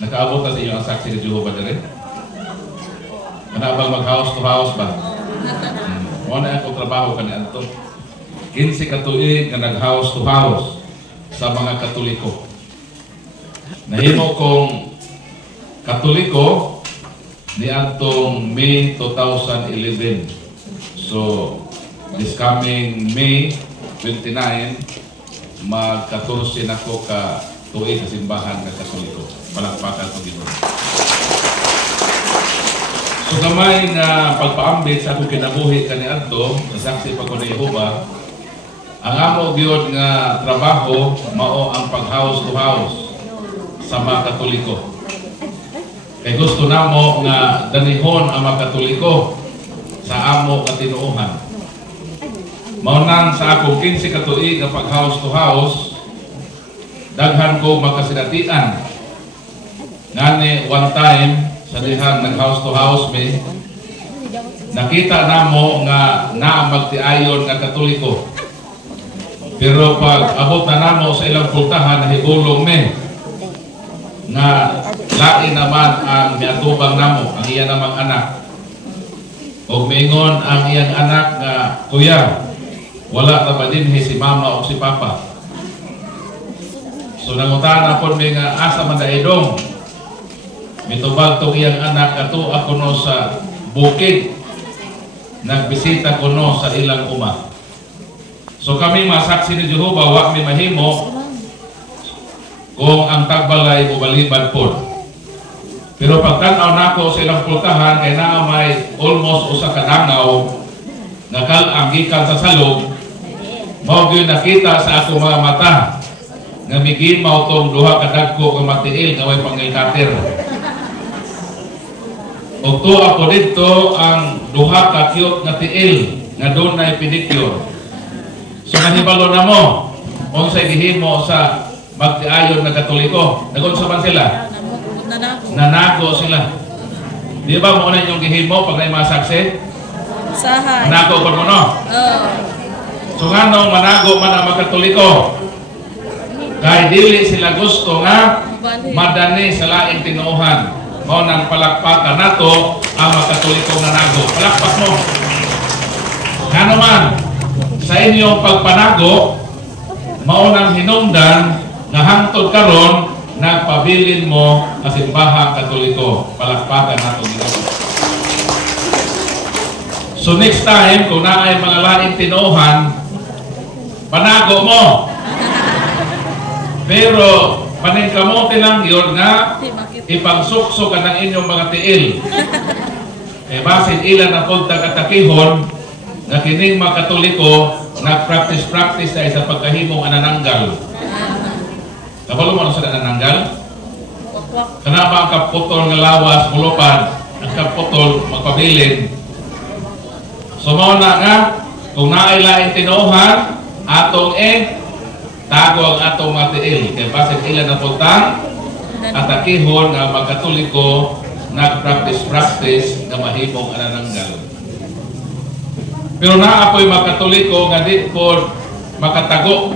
Nakaabot na sa inyo ang saksi ni Jehovah dere? Manabang mag-house to house ba? Muna ako trabaho ka ni Anto. 15 katuig na nag-house to house sa mga Katoliko. Nahimo kong Katoliko ni Antong May 2011. So, this coming May 29, mag-14 ako ka tuig sa simbahan ng Katoliko. Palakpakan ko dito. So, gamay nga pagpaambit sa akong kinabuhi ka ni Anto, saksi pa ko ni Jehovah, ang amo gyud nga trabaho mao ang pag-house to house sa mga Katoliko. Kay gusto namo nga danihon ang mga Katoliko sa amo katinuohan. Mao nang sa akong 15 ka tuig nga pag-house to house, daghan ko makasinatian. Ngani one time sa dihang nag-house to house me, nakita namo nga naa magtiayon nga Katoliko. Pero pag abot na namo sa ilang pultahan, nahigulong me nga lain naman ang miatubang namo, ang iya namang anak. O mingon ang iyang anak nga, kuya, wala na ba din si mama o si papa? So nangutan po may nga asa man daidong. Mitubag tong iyang anak ato ako no sa bukid. Nagbisita ko no sa ilang uma. So kami masaksi ni Jehovah, wak mi mahimo kung ang tagbalay ubalibad po. Pero pagtanaw nako sa ilang pultahan, kay naa may almost usa ka dangaw nga kal-ang gikan sa salog, mao gyud nakita sa ako mga mata nga migimaw tong duha ka dagko nga matiil nga way pangilkater. Ug to ako didto ang duha ka cute nga tiil nga dunay pedicure. So nahibalo na mo unsay gihimo sa magtiayon nga Katoliko. Nagunsa man sila? Nanako sila. Di ba mo na yung gihimo pag may masaksi? Sahay. Nanako ko mo no? So nga nung manago man ang mga Katoliko, kay dili sila gusto nga madani sa laing tinuohan. Mao nang palakpakan nato ang mga Katoliko nanago. Palakpak mo. Nga naman, sa inyong pagpanago, mao nang hinungdan nga hangtod karon nagpabilin mo ang simbahang Katoliko. Palakpakan nato dito. So next time, kung naay mga laing tinuohan, panago mo. Pero paningkamote lang yun nga ipangsukso ka ng inyong mga tiil. Eh basin ilan ang pagtakatakihon na kining mga Katoliko nag-practice sa isang pagkahimong anananggal. Kabalo mo sa anananggal? Kana ba ang kaputol nga lawas, mulupan, ang kaputol, magpabilin? So mo na nga, kung naailain tinuhan, atong tago ang atong mga tiil. Kaya basin ilan ang pagtang atakihon nga mga Katoliko nag-practice nga mahimong anananggal. Pero naapoy mga Katoliko nga di po makatago.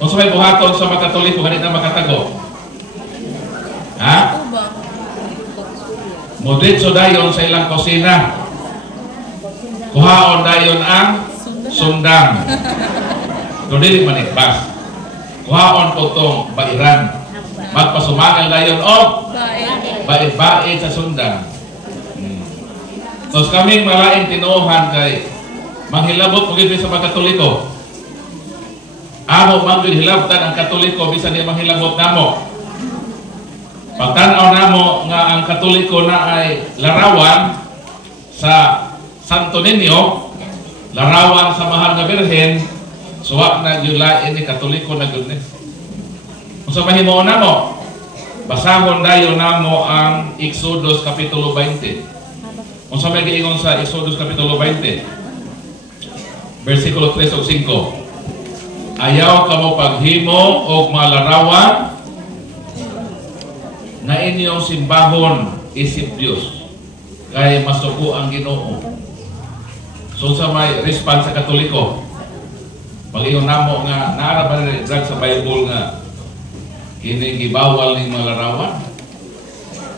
Kung sa may buhaton sa mga Katoliko, ganit na makatago. Ha? Muditso dayon sa ilang kusina. Kuhaon dayon ang sundang. Dili manitbas. Kuhaon po itong bairan. Magpasumangal dayon o bait-bait sa sundang. Tapos kaming malaing tinuohan kay manghilabot mo gid sa mga Katoliko. Amo manggil hilabtan ang Katoliko bisan di manghilabot namo. Pagtanaw namo nga ang Katoliko na ay larawan sa Santo Niño, larawan sa Mahal na Birhen, suwak na yulain ni Katoliko na gud ni. Kung sa mahimo namo, basahon dayon namo ang Exodus kapitulo 20. Kung sa may giingon sa Exodus kapitulo 20, versikulo 3 o 5, ayaw ka mo paghimo o malarawan na inyong simbahon isip Diyos kay masuko ang Ginoo. So sa may response sa Katoliko, pag-iyon namo nga naara ba rin sa Bible nga kini gibawal ning mga larawan.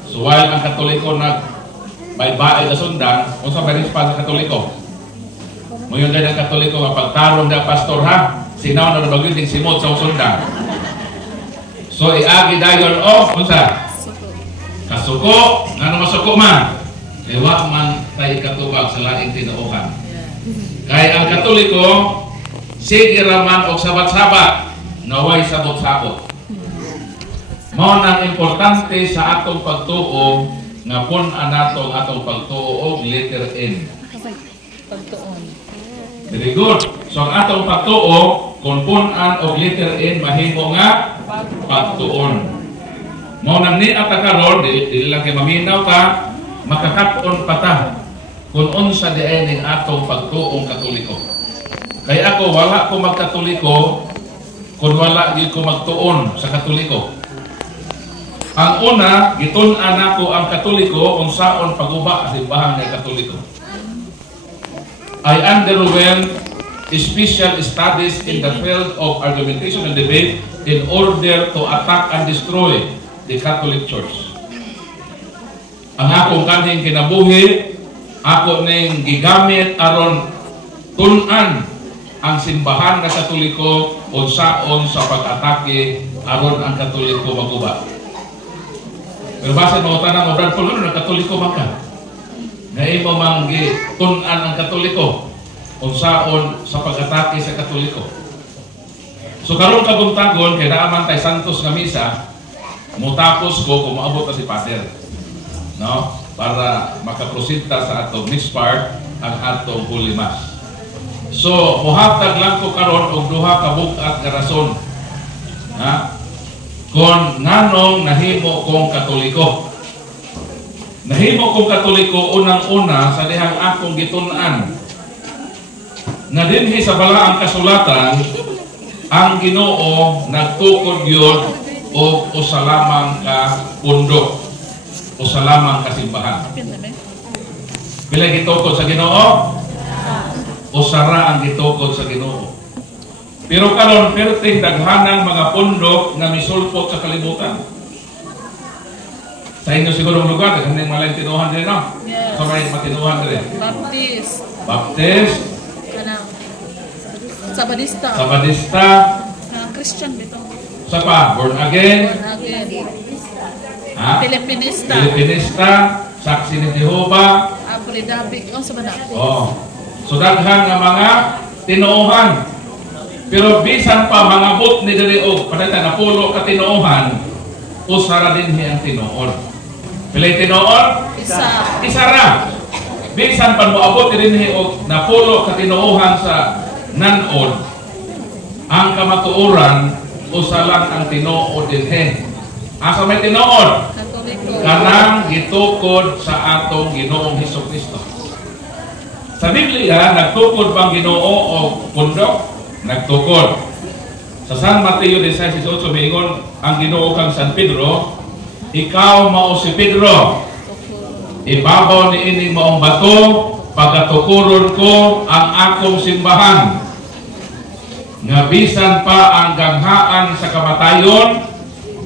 So while ang Katoliko nagbaybae na sundan, unsa ba response sa Katoliko? Moyon din ang Katoliko nga pagtarong na pastor ha, sinaw na bagyo ding simot sa sundan. So iagi dayon unsa? Kasuko, ngano masuko man? Ewa man tay katubag sa laing tinuohan. Kaya ang Katoliko, sige raman og sabat-sabat, naway sabot-sabot. Mao nang importante sa atong pagtuo nga pun-an nato atong pagtuo og letter N. Pagtuon. Very good. So ang atong pagtuo kung pun-an og letter N mahimo nga pagtuon. Mao nang ni atakaron dili lang kay maminaw ka, makakat-on pata kung unsa diay ning atong pagtuong Katoliko. Kaya ako wala ko magkatoliko kung wala gyud ko magtuon sa Katoliko. Ang una, gitun-an ako ang Katoliko unsaon paguba sa simbahan ng Katoliko. I underwent special studies in the field of argumentation and debate in order to attack and destroy the Catholic Church. Ang akong kanhing kinabuhi, ako ning gigamit aron tun-an ang simbahan ng Katoliko unsaon sa pag-atake aron ang Katoliko maguba. Pero basta mo tanang obran po ng Katoliko maka. Ngayon mo manggi tun-an ang Katoliko unsaon sa pag-atake sa Katoliko. So karon kabuntagon kay naaman tay Santos nga misa, mutapos ko kung maabot na si Pater. No? Para makaproceed ta sa atong next part ang atong Holy Mass. So muhatag lang ko karon og duha ka bug-at nga rason. Ha? Kung nganong nahimo kong Katoliko. Nahimo kong Katoliko unang-una sa dihang akong gitun-an. Na dinhi sa balaang kasulatan, ang Ginoo nagtukod yun o usa lamang ka pundo, usa lamang ka simbahan. Pila gitukod sa Ginoo? Usara ang gitukod sa Ginoo. Pero karon perting daghanang mga pundok nga misulpot sa kalibutan. Sa inyo siguro lugar, daghang malay tinuhan din, no? Yes. So may matinuhan din. Baptist. Kanang Sabadista. Sabadista. Christian bito. Sa pa, born again. Ha? Filipinista. Filipinista. Saksi ni Jehovah. Abridabik. Sa bana. Oh. So daghan nga mga tinuohan. Pero bisan pa mga but ni diri og padata na pulo ka tinuohan, usara din ang tinuod. Pilay tinuod? Isa ra. Bisan pa moabot dinhi og napulo ka tinuohan sa nanod, ang kamatuoran usa lang ang tinuod dinhi. Asa may tinuod? Kanang gitukod sa atong Ginoong Hesukristo. Sa Biblia nagtukod bang Ginoo og pundok? Nagtukod. Sa San Mateo 16:8 miingon ang Ginoo kang San Pedro, ikaw mao si Pedro. Ibabaw ni ini maong bato, pagatukuron ko ang akong simbahan. Nga bisan pa ang ganghaan sa kamatayon,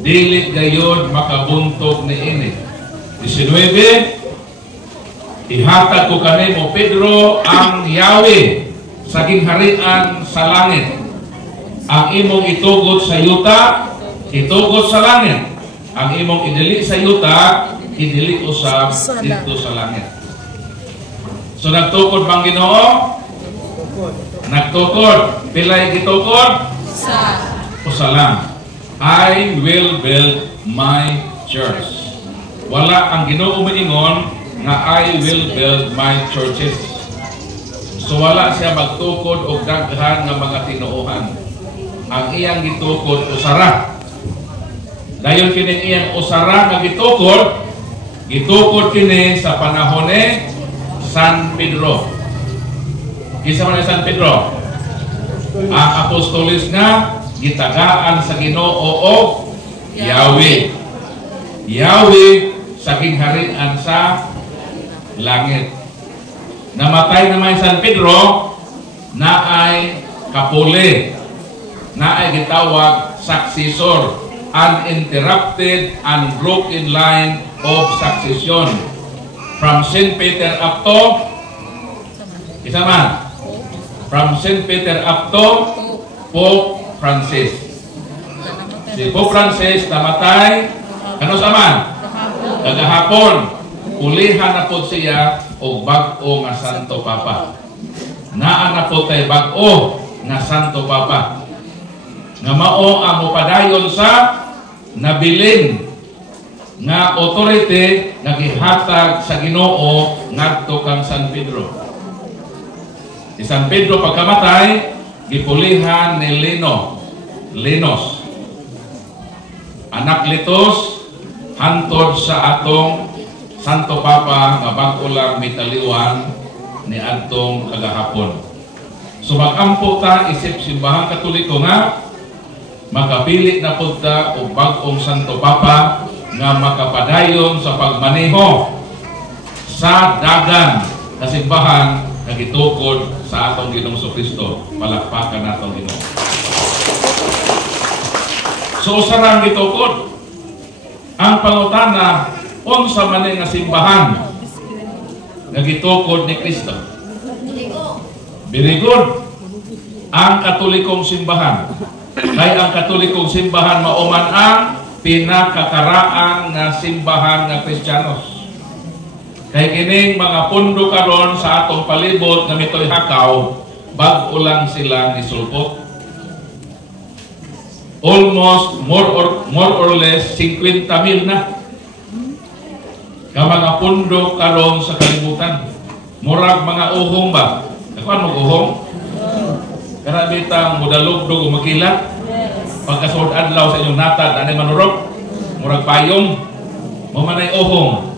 dili gayud makabuntog ni ini. 19, ihatag ko kanimo Pedro ang Yahweh sa gingharian sa langit. Ang imong itugod sa yuta, itugod sa langit. Ang imong idili sa yuta, idili usab dito sa langit. So nagtukod bang Ginoo? Nagtukod. Pilay gitukod? Usa lang. I will build my church. Wala ang Ginoo moingon nga I will build my churches. So wala siya magtukod og daghan nga mga tinuohan. Ang iyang gitukod usara. Dayon kini iyang usara nga gitukod kini sa panahon ni San Pedro. Kisa man ni San Pedro? Ang apostolis nga gitagaan sa Ginoo og Yahweh. Yahweh sa gingharian sa langit. Namatay naman San Pedro na ay kapuli, na ay gitawag saksisor. uninterrupted, unbroken line of succession. From St. Peter up to, isa man, from St. Peter up to Pope Francis. Si Pope Francis namatay, ano sa man? Kagahapon, ulihan na po siya o bag-o nga Santo Papa. Naan na po tayo bag-o nga Santo Papa. Nga mao ang mupadayon sa nabilin nga authority nagihatag sa Ginoo ngadto kang San Pedro. Si San Pedro pagkamatay, gipulihan ni Linos, anak Litos, hantod sa atong Santo Papa nga bag-o lang mitaliwan ni adtong kagahapon. So magampo ta isip simbahang Katoliko nga makapili na po ta o bag-ong Santo Papa nga makapadayon sa pagmaneho sa dagan na simbahan na gitukod sa atong Ginoong Kristo. Palakpakan natong Ginoo. So sarang gitukod ang pangutana unsa man nga simbahan nga gitukod ni Kristo. Very good. Ang Katolikong simbahan. Kay ang Katolikong simbahan mauman ang pinakakaraan nga simbahan nga Kristiyanos. Kay kining mga pundo karon sa atong palibot nga mitoy hakaw, bag-o lang sila ni sulpot. Almost more or less 50,000 na. Ka mga pundo karon sa kalibutan. Murag mga uhong ba? Ako ano uhong? Karabitang mudalog-dog o makilat. Pagkasod adlaw sa inyong natad, anay manurok, murag payong, mamanay ohong.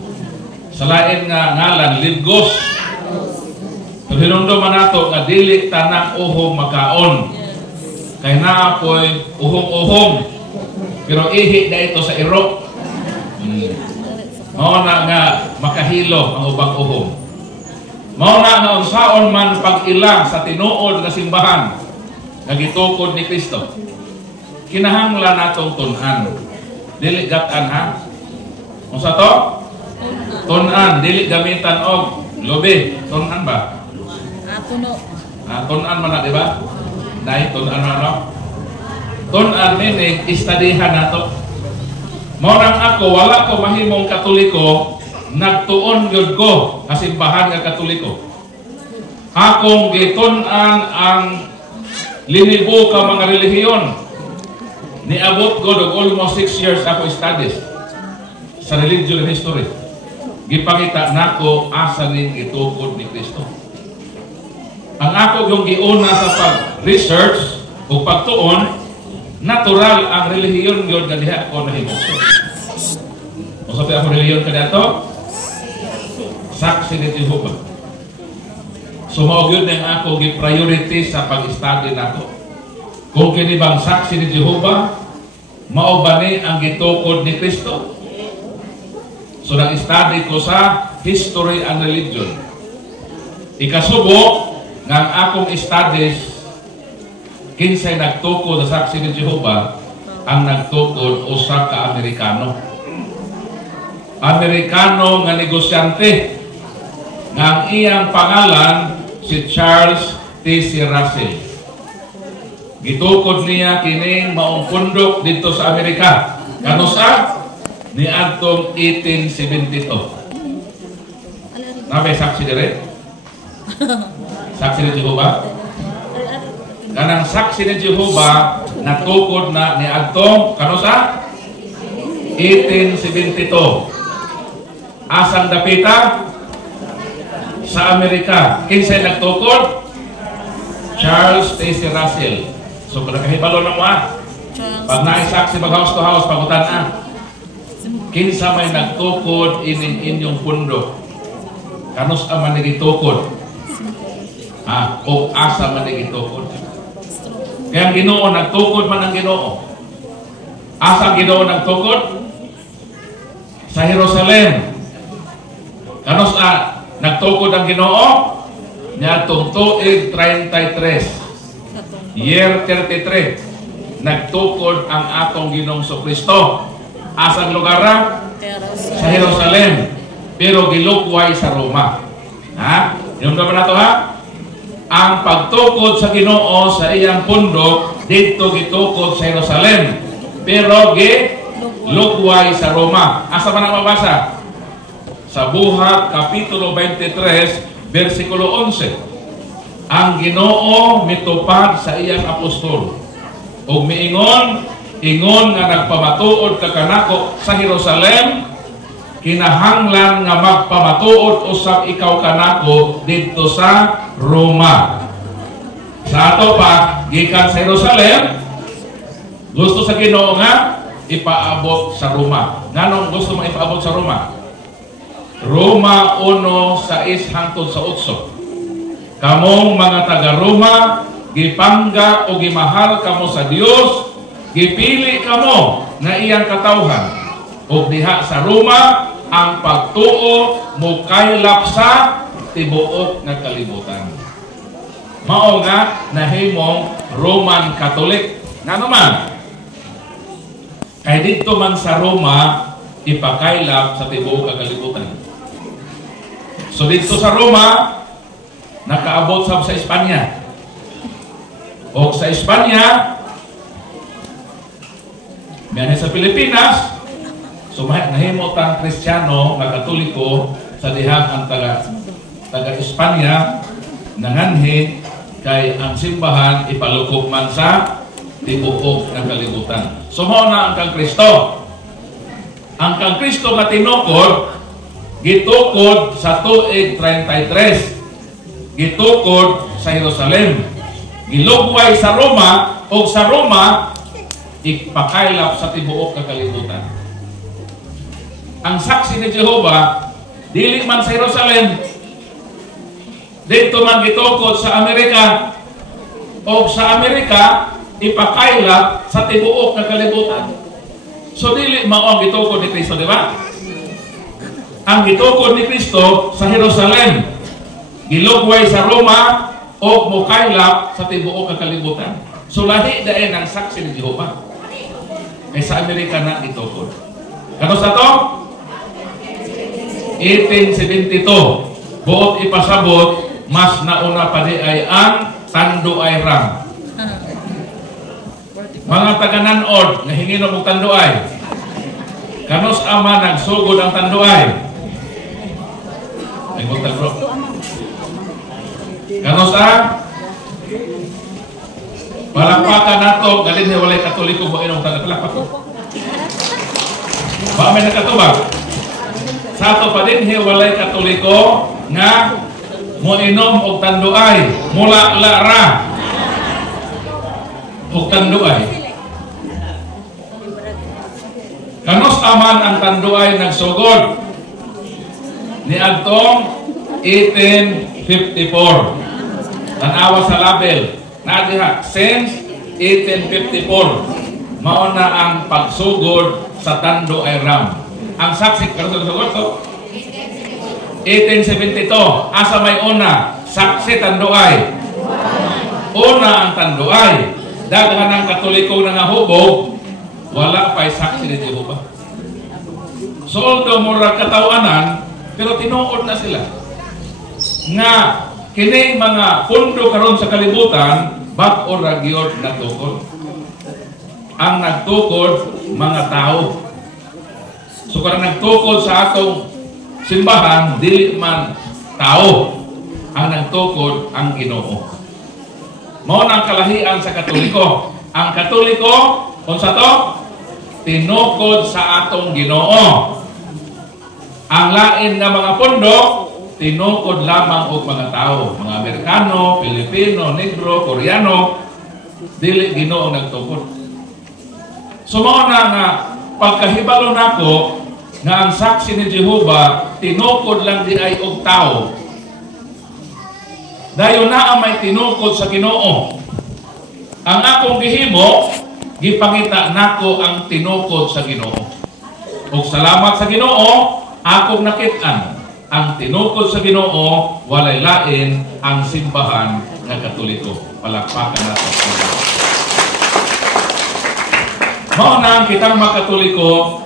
Sa lain nga ngalan, lidgos. Pero hinungdo man nato nga dili tanang ohong makaon. Kaya naapoy uhong-uhong. Pero ihi na ito sa iro. Mao na nga makahilo ang ubang uhong. Mao na nga unsaon man pag-ilang sa tinuod nga simbahan nga gitukod ni Kristo. Kinahanglan natong tunan. Dili gatan ha. Unsa to? Tunan, dili gamitan og lobe. Tunan ba? Tuno. Tunan man na, di ba? Dahil tunan man no? Tunan meaning istadihan nato. Mao nang ako wala ko mahimong Katoliko, nagtuon gyud ko sa simbahan nga Katoliko. Akong gitunan ang linibo ka mga relihiyon. Niabot ko og almost 6 years ako studies sa religion history. Gipakita nako asa ning gitukod ni Kristo. Ang ako yung giuna sa pag-research o pagtuon, natural ang relihiyon yun nga diha ako nahimo. O sabi ako relihiyon ka dato? Saksi ni Jehovah. So mao gyud ang ako gi-priority sa pag-study nako. Kung kini bang saksi ni Jehovah, mao ba ni ang gitukod ni Kristo? So nag-study ko sa history and religion. Ikasubo ng akong studies, kinsay nagtukod sa saksi ni Jehovah, ang nagtukod usa ka Amerikano. Amerikano nga negosyante nga ang iyang pangalan si Charles T.C. Russell. Gitukod niya kining maong pundok dito sa Amerika. Kanusa? Ni adtong 1872. Nabe saksi dire? Saksi ni Jehovah? Kanang saksi ni Jehovah natukod na ni adtong kanusa? 1872. Asang dapita? Sa Amerika. Kinsay nagtukod? Charles T.C. Russell. So kung nakahibalo na mo pag naisaksi mag house to house, pagutan na. Kinsa may nagtukod inyong pundo. Kanus man nagitukod. O asa man nagitukod. Kaya ang Ginoo nagtukod man ang Ginoo. Asa ang Ginoo nagtukod? Sa Jerusalem. Kanus nagtukod ang Ginoo? Niadtong tuig 33. Year 33. nagtukod ang atong Ginoong Kristo. Asang lugar ra? Sa Jerusalem. Pero gilukway sa Roma. Ha? Yung naman na to, ha? Ang pagtukod sa Ginoo sa iyang pundok dito gitukod sa Jerusalem. Pero gilukway sa Roma. Asa man ang mabasa? Sa Buhat, Kapitulo 23, versikulo 11. Ang Ginoo mitupad sa iyang apostol. Ug miingon, ingon nga nagpamatuod ka kanako sa Jerusalem, kinahanglan nga magpamatuod usab ikaw kanako dito sa Roma. Sa ato pa, gikan sa Jerusalem, gusto sa Ginoo nga ipaabot sa Roma. Nganong gusto mo ipaabot sa Roma? Roma 1:6 hangtod sa 8. Kamong mga taga-Roma, gipangga o gimahal kamo sa Dios, gipili kamo na iyang katawhan. O diha sa Roma, ang pagtuo mo kaylap sa tibuok nga kalibutan. Mao nga nahimong Roman Catholic. Nga naman, kay dito man sa Roma, ipakaylap sa tibuok nga kalibutan. So dito sa Roma, nakaabot sa Espanya. O sa Espanya, may sa Pilipinas, so nahimo tang Kristiyano nga Katoliko sa dihang ang taga Espanya nanganhi kay ang simbahan ipalukok man sa tibuok ng kalibutan. So mao na ang kang Kristo. Ang kang Kristo nga tinukod gitukod sa tuig 33. Gitukod sa Jerusalem. Gilugway sa Roma o sa Roma ipakaylap sa tibuok ng kalibutan. Ang saksi ni Jehovah dili man sa Jerusalem, dito man gitukod sa Amerika, o sa Amerika ipakaylap sa tibuok ng kalibutan. So dili mao ang gitukod ni Kristo, di ba? Ang gitukod ni Kristo sa Jerusalem, gilugway sa Roma o mukaylap sa tibuok ng kalibutan. So lahi dayon ang saksi ni Jehovah. Kay sa Amerika na gitukod. Kano sa to? 1872. Buot ipasabot, mas nauna pa di ay ang Tanduay Ram. Mga taga-nanod, nahingin mo Tanduay. Kanos ama nagsugod ang Tanduay? Nagpunta bro. Kanos palakpakan nato, galin niya walay Katoliko mo inong palakpak ko. Ba may nakatubag? Sa ato pa din walay Katoliko nga mo inom og Tanduay, mula lara og Tanduay. Kanos aman ang Tanduay nagsugod? Ni adtong 1854. Tanawa sa label. Nadiha, since 1854, mao na ang pagsugod sa Tanduay Ram. Ang saksi, karon sa sugod to? 1872. Asa may una? Saksi Tanduay. Una ang Tanduay. Daghan ang Katoliko na nahubog, wala pa'y saksi ni Jehovah. So, although murag katawanan, pero tinuod na sila nga kini mga pundo karon sa kalibutan bag-o ra gyud natukod. Ang nagtukod mga tao. So karang nagtukod sa atong simbahan dili man tao. Ang nagtukod ang Ginoo. Mao nang kalahian sa Katoliko. Ang Katoliko unsa to? Tinukod sa atong Ginoo. Ang lain nga mga pundok, tinukod lamang og mga tao, mga Amerikano, Pilipino, Negro, Koreano, dili Ginoo nagtukod. So mao na nga pagkahibalo nako nga ang saksi ni Jehovah tinukod lang di ay og tao. Dayon na ang may tinukod sa Ginoo. Ang akong gihimo, gipangita nako ang tinukod sa Ginoo. Ug salamat sa Ginoo, akong nakit-an ang tinukod sa Ginoo walay lain ang simbahan nga Katoliko. Palakpakan natin. Mao na kitang makatoliko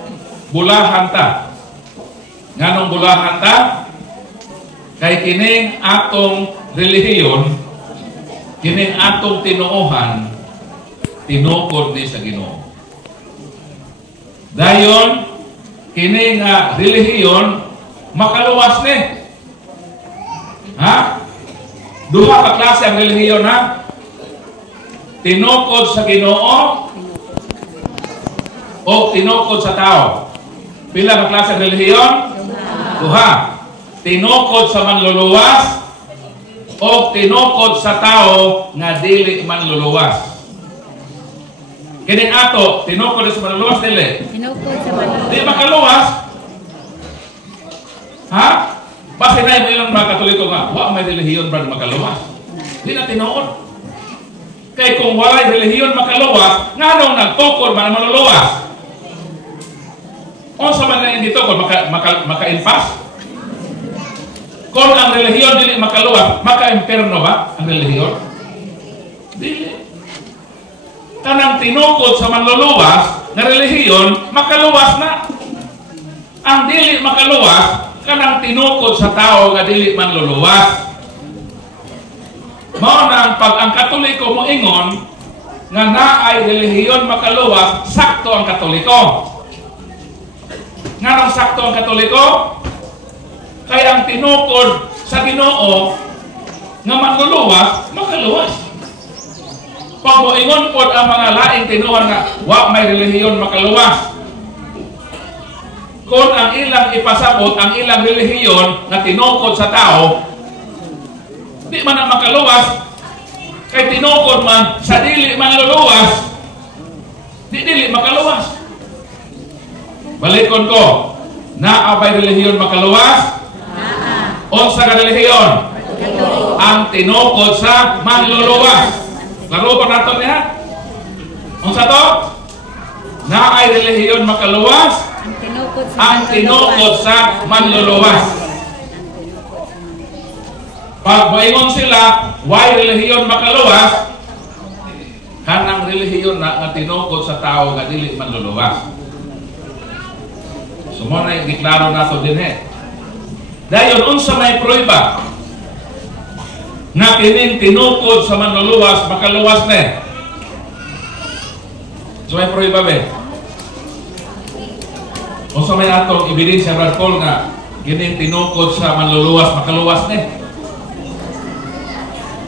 bulahan ta. Nganong bulahan ta? Kay kining atong relihiyon, kining atong tinuohan, tinukod ni sa Ginoo. Dayon kining relihiyon makaluwas ni. Ha? Duha ka klase ang relihiyon, ha? Tinukod sa Ginoo o tinukod sa tao. Pila ka klase ang relihiyon? Duha. Tinukod sa manluluwas o tinukod sa tao nga dili manluluwas. Kining ato, tinukod sa manluluwas dili. Tinukod sa manluluwas. Di makaluwas. Ha? Basta na yung ilang mga Katoliko nga, wa may relihiyon ba makaluwas? Di na tinuod. Kay kung walay relihiyon makaluwas, nga nung nagtukod man manluluwas. O sa man na hindi tukod, maka-impas? Kung ang relihiyon dili makaluwas, maka-imperno ba ang relihiyon? Dili. Kanang tinukod sa manluluwas na relihiyon, makaluwas na. Ang dili makaluwas, kanang tinukod sa tao nga dili manluluwas. Mao nang pag ang Katoliko mo ingon nga naay relihiyon makaluwas, sakto ang Katoliko. Nganong sakto ang Katoliko? Kay ang tinukod sa Ginoo nga manluluwas, makaluwas. Pag mo ingon pod ang mga laing tinuan nga wa may relihiyon makaluwas, kung ang ilang ipasabot ang ilang relihiyon nga tinukod sa tao, di man ang makaluwas. Kay tinukod man sa dili manluluwas, dili makaluwas. Balikon ko, naabay relihiyon makaluwas? Unsa ka relihiyon? Ang tinukod sa manluluwas. Laro pa nato niya? Unsa to? Naay relihiyon makaluwas? Ang tinukod sa manluluwas. Pag moingon sila, why relihiyon makaluwas? Kanang relihiyon na tinukod sa tao nga dili manluluwas. Sumo na giklaro nato din Dayon unsa may prueba nga kining tinukod sa manluluwas makaluwas ne? So may prueba be? Unsa may atong ebidensya Brad Paul nga kining tinukod sa manluluwas makaluwas ne?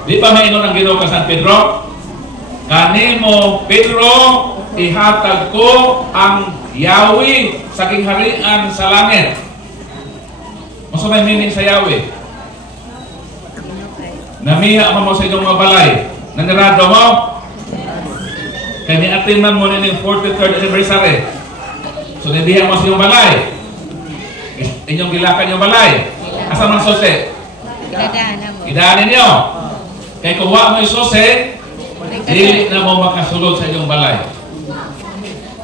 Di pa maingon ang Ginoo ka San Pedro? Kanimo Pedro ihatag ko ang Yahweh sa kingharian sa langit. Unsa may meaning sa Yahweh? Namiha mo sa inyong mga balay. Nanirado mo? Kaya ni-attend man mo nining 43rd anniversary. So nabiha mo sa inyong balay. Inyong gilakan yung balay. Asa man sose? Idaan ninyo. Kaya kung wa mo yung sose, dili na mo makasulod sa inyong balay.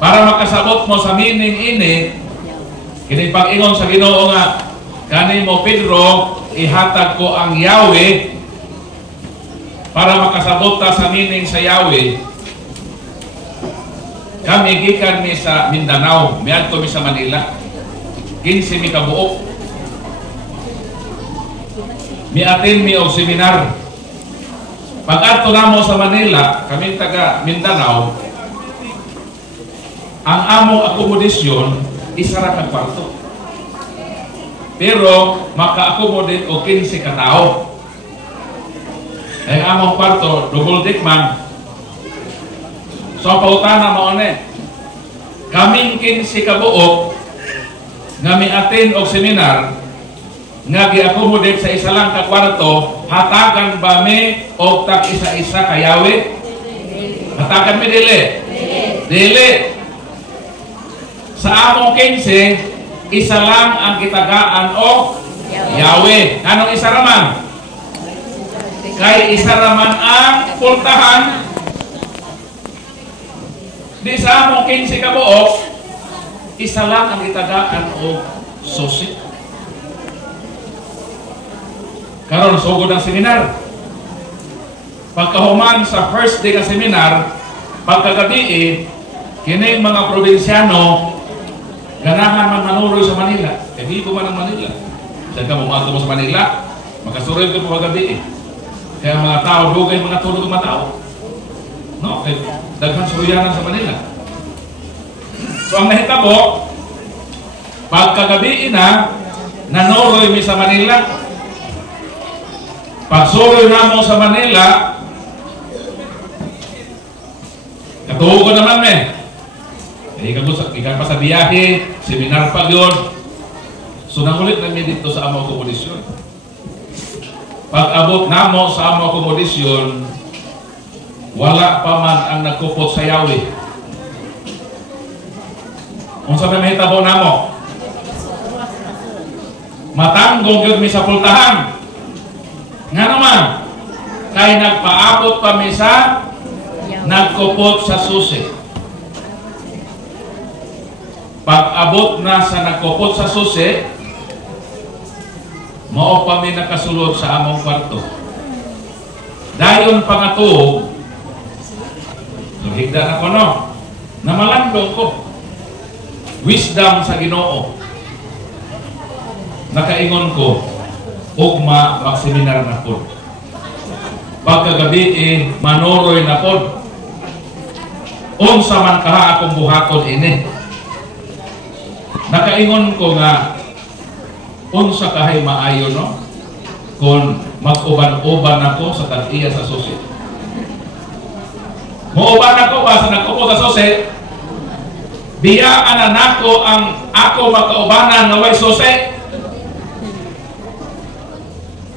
Para makasabot mo sa meaning ini, kini pag-ingon sa Ginoo nga, kanimo Pedro, ihatag ko ang Yahweh. Para makasabot ta sa meaning sa Yahweh, kami gikan mi sa Mindanao, miadto mi sa Manila. 15 mi ka buok. Mi-attend mi og seminar. Pag-adto namo sa Manila, kami taga Mindanao, ang among akomodasyon isa ra ka kwarto. Pero maka-accommodate og 15 ka tawo. Ay among kwarto double deck man. So pautana mo ani. Kaming 15 ka buok nga mi-attend og seminar nga gi-accommodate sa isa lang ka kwarto, hatagan ba mi og tag isa-isa ka Yahweh? Hatagan mi dili? Dili. Sa among 15, isa lang ang gitagaan o Yahweh. Anong isa raman? Kay isa raman ang pultahan. Di sa among 15 ka buok, isa lang ang gitagaan o susi. Karon sugod ang seminar. Pagkahuman sa first day ng seminar, pagkagabi Kining mga probinsyano, ganahan man manuroy sa Manila. Kaya di ko man ang Manila. Saan ka mo sa Manila? Magkasuroy ko pa gabi eh. Kaya mga tao, dugay mga tulog mga tao. No? Kaya daghang suruyanan sa Manila. So ang nahitabo, pagkagabi na, nanuroy mi sa Manila. Pagsuroy na mo sa Manila, katuho ko naman ikaw pa sa biyahe, seminar pa yun. So nangulit na dito sa amo akomodisyon. Pag abot na mo sa amo akomodisyon, wala pa man ang nagkupot sa Yahweh. Kung sa mahitabo na mo, matanggong yun mi sa pultahan. Nga naman, kay nagpaabot pa mi sa nagkupot sa susi. Pag abot na sa nagkupot sa susi, mao pa mi nakasulod sa among kwarto. Dayon pangatuog, higda na ko no, namalandong ko. Wisdom sa Ginoo. Nakaingon ko, ugma magseminar na po. Pagkagabi manuroy na po. Unsa man kaha akong buhaton ini. Nakaingon ko nga unsa kahay maayo no kung mag-uban-uban ako sa tag-iya sa susi. Muuban ako ba sa nagkupo sa susi? Biyaan na nako ang ako magkaubanan na way susi.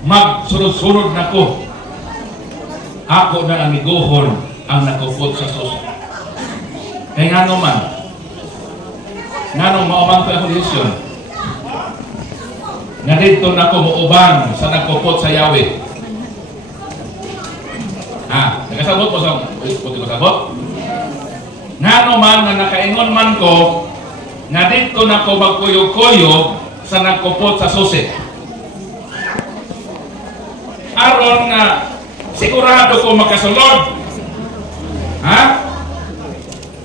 Magsunod-sunod na ko. Ako na ang iguhon ang nakupot sa susi. Kaya nga naman, nga nung maubang ko ang desisyon, nga dito na ko muuban sa nakupot sa Yahweh. Nakasabot po sa puti ko sabot? Nga naman na nakaingon man ko, nga dito na ko magkuyog-kuyog sa nakupot sa susi. Aron nga sigurado ko makasulod.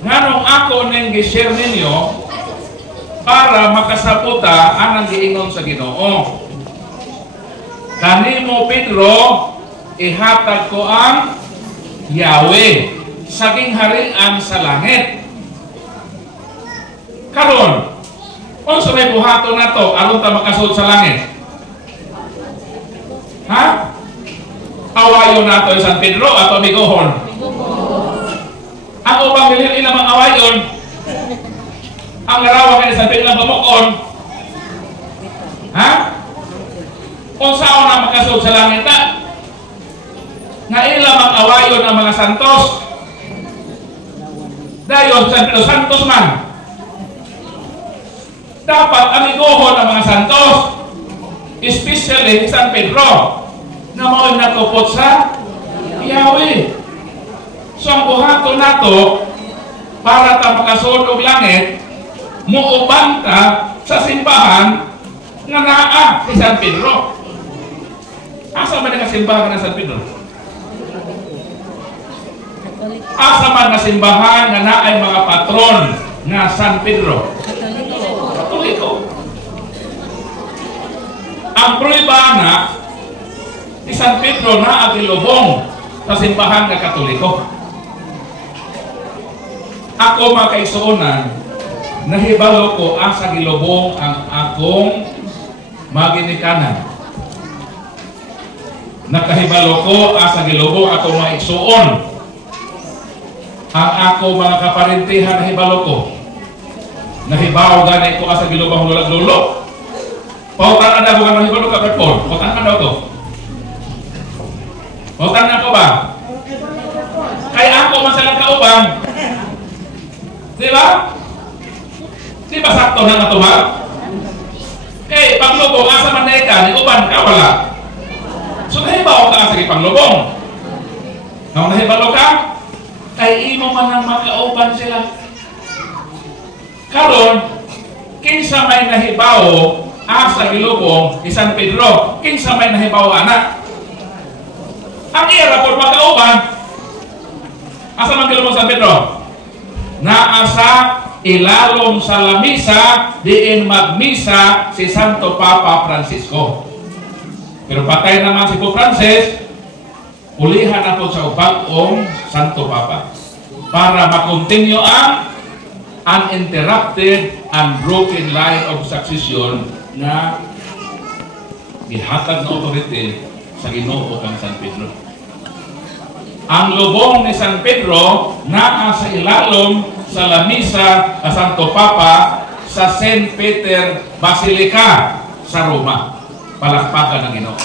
Nga nung ako nang gi-share ninyo para makasaputa anang giingon sa Ginoo. Kanimo Pedro ihatag ko ang Yahweh saging harian sa langit. Karon, unsa may buhaton nato aron ta makasulod sa langit? Awayon nato San Pedro ato miguhon. Ang ubang bilhin ilang mga awayon, ang arawa kay San Pedro lang bamukon. Kung saan na makasulod sa langit nga ilang mga awayon ang mga santos. Dayon San Pedro santos man. Dapat ang iguhon ang mga santos, especially San Pedro, na mao'y nakupot sa Yahweh. So ang buhaton nato para ta makasulod og langit, muuban ta sa simbahan nga naa si San Pedro. Asa man nga simbahan ng San Pedro? Asa man nga simbahan nga naay mga patron nga San Pedro? Katoliko. Ang prueba na si San Pedro na agilubong sa simbahan nga Katoliko. Ako mga kaigsuonan, nahibalo ko asa gilubong ang akong maginikanan. Nakahibalo ko asa gilubong akong mga igsuon. Ang ako mga kaparintihan nahibalo ko. Nahibaw ganay ko asa gilubong lulag-lulo. Pautan na ko nga nahibalo ka Berpon. Pautan na daw to. Pautan na ko ba? Kaya ako man sa nagkaubang. Di ba? Di ba sakto na natubag? Eh, panglubong, asa man na ika, ni uban ka, wala. So, nahibaw ka sa panglubong. Nang nahibalo ka, kay imo man ang makauban sila. Karon, kinsa may nahibaw, asa gilubong, ni San Pedro, kinsa may nahibaw anak. Ang iya rapor makauban, asa man gilubong San Pedro? naa sa ilalom sa lamisa diin magmisa si Santo Papa Francisco. Pero patay naman si Pope Francis, ulihan ako sa bagong Santo Papa para makontinue ang uninterrupted, unbroken line of succession na gihatag na authority sa Ginoo kang San Pedro. Ang lubong ni San Pedro naa sa ilalom sa lamisa sa Santo Papa sa St. Peter Basilica sa Roma. Palakpakan ng Ginoo.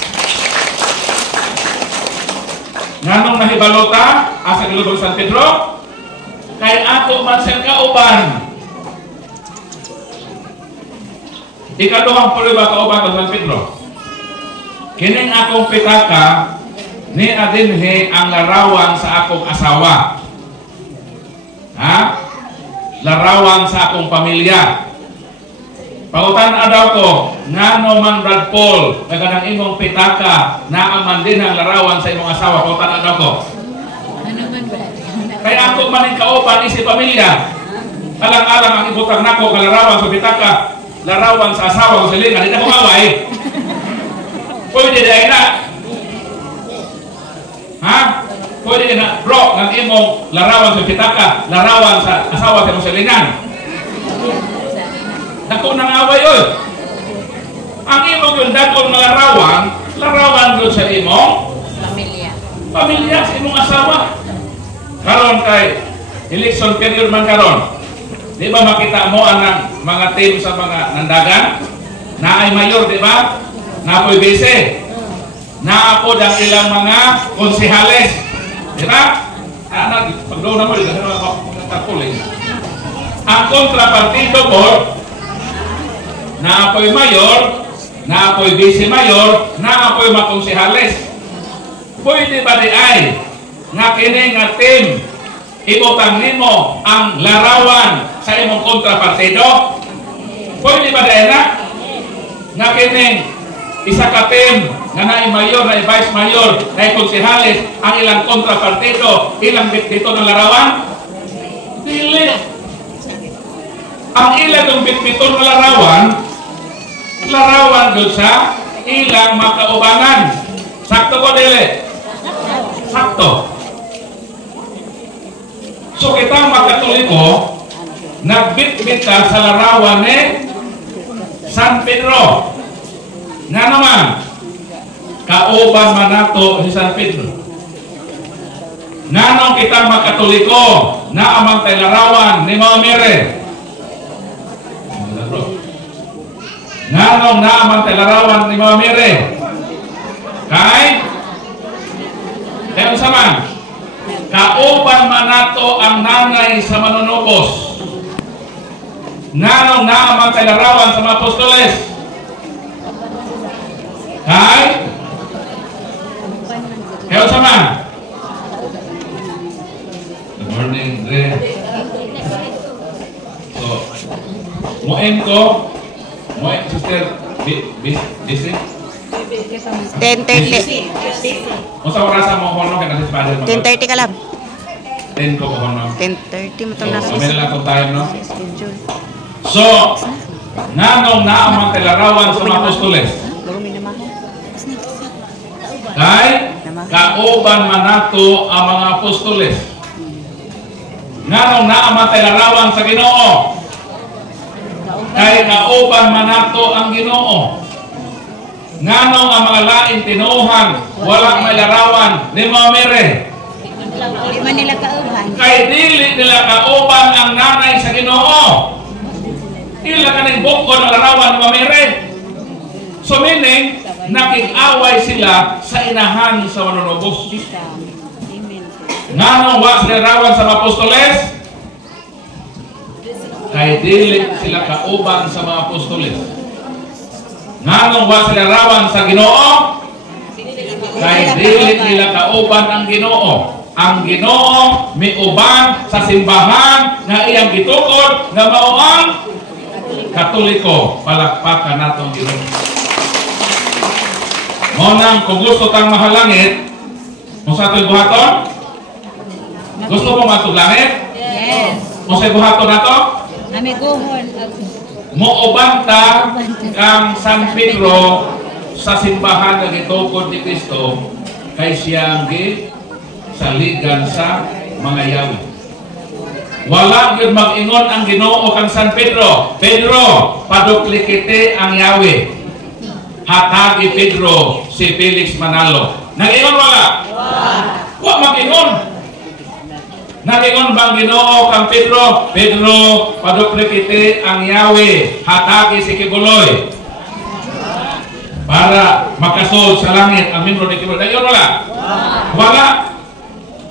Nganong nahibalota asa lubong San Pedro? Kay ato man siyang kauban. Ikaduhang prueba kauban ko San Pedro. Kining akong pitaka ni adinhe ang larawan sa akong asawa. Ha? Larawan sa akong pamilya. Pautan daw ko, ngano man Brad Paul, naganang imong pitaka na aman din ang larawan sa imong asawa. Pautan daw ko. Ano man ba? Kaya ako maning kauban isip pamilya. Alang-alang ang ibutang nako kalarawan sa pitaka, larawan sa asawa ko sa linga, hindi na ko away. Pwede dahil na. Ha? Pwede na, bro, ng imong larawan sa pitaka, larawan sa asawa sa lingan. Dako nang away yun. Ang imong yung dakong mga larawan doon sa imong pamilya sa imong asawa. Karon kay election period man karon. Di ba makita mo ang mga team sa mga nandagan? Na ay mayor, di ba? Na apo'y bise. Na apo ang ilang mga konsihales. Di ba? Pagdoon na mo, di ba? Kapuling. Ang kontrapartido board, na apo'y mayor, na apo'y vice mayor, na apo'y mga konsihales. Pwede ba di ay nga kini nga team ibutang nimo ang larawan sa imong kontrapartido? Pwede ba dahil nga kini isa ka team nga naay mayor, naay vice mayor, naay konsihales, ang ilang kontrapartido, ilang bitbito ng larawan? Dili. Ang ilang bitbito ng larawan doon sa ilang makaubanan. Sakto ko dili? Sakto. So kita magkatoliko, nagbit-bit ka sa larawan ni San Pedro. Nga naman, kauban man nato si San Pedro. Nanong kita magkatoliko, naamang tayo larawan ni Mama Mary. Nanong naamang tayo larawan ni Mama Mary. Kaya sa man, kauban man nato ang nanay sa manunubos. Nanong naamang tayo larawan sa mga apostoles. Kaya sa man. Good morning, Dre. So, sister, busy? 10:30. Kung sa orasa mo kono kaya nasa padel mo? 10:30 ka lang. 10 ko kono. 10:30 mo So, itong nasa kami na lang itong time, no? schedule. So, nanong naamang tilarawan sa mga apostoles. Lumi naman. Kay, kauban man nato ang mga apostoles. Nanong naamang tilarawan sa Ginoo. Kay kauban man nato ang Ginoo. Nganong ang mga lain tinuhan, walang may larawan ni Mama Mary. Di man nila kauban. Kay dili nila kauban ang nanay sa Ginoo. Ila kaning bukod ng larawan ni Mama Mary. So meaning, nakig-away sila sa inahan sa manunubos. Nganong wa sila larawan sa mga apostoles? Kay dili sila kauban sa mga apostoles. Nganong wa sila larawan sa Ginoo? Kay dili nila kauban ang Ginoo. Ang Ginoo miuban sa simbahan nga iyang gitukod nga mao ang Katoliko. Palakpakan natong Ginoo. Monang kung gusto tang mahalangit, kung sa ito'y buhaton? Gusto mo matulangit? Yes. Unsay buhaton nato? Amiguhon. Moobanta ang San Pedro sa simbahan nga gitukod ni Kristo kay siyang saligan sa mga yawi. Wala gyud mag-ingon ang Ginoo kang San Pedro, Pedro, paduplikite ang yawi. Hatagi Pedro si Felix Manalo. Nag-ingon wala? Wa mag-ingon. Nag-ingon bang Ginoo kang Pedro, Pedro, paduplikite ang yawi. Hatagi si Kibuloy. Para makasol sa langit ang membro ni Kibuloy. Nag-ingon wala? Wala.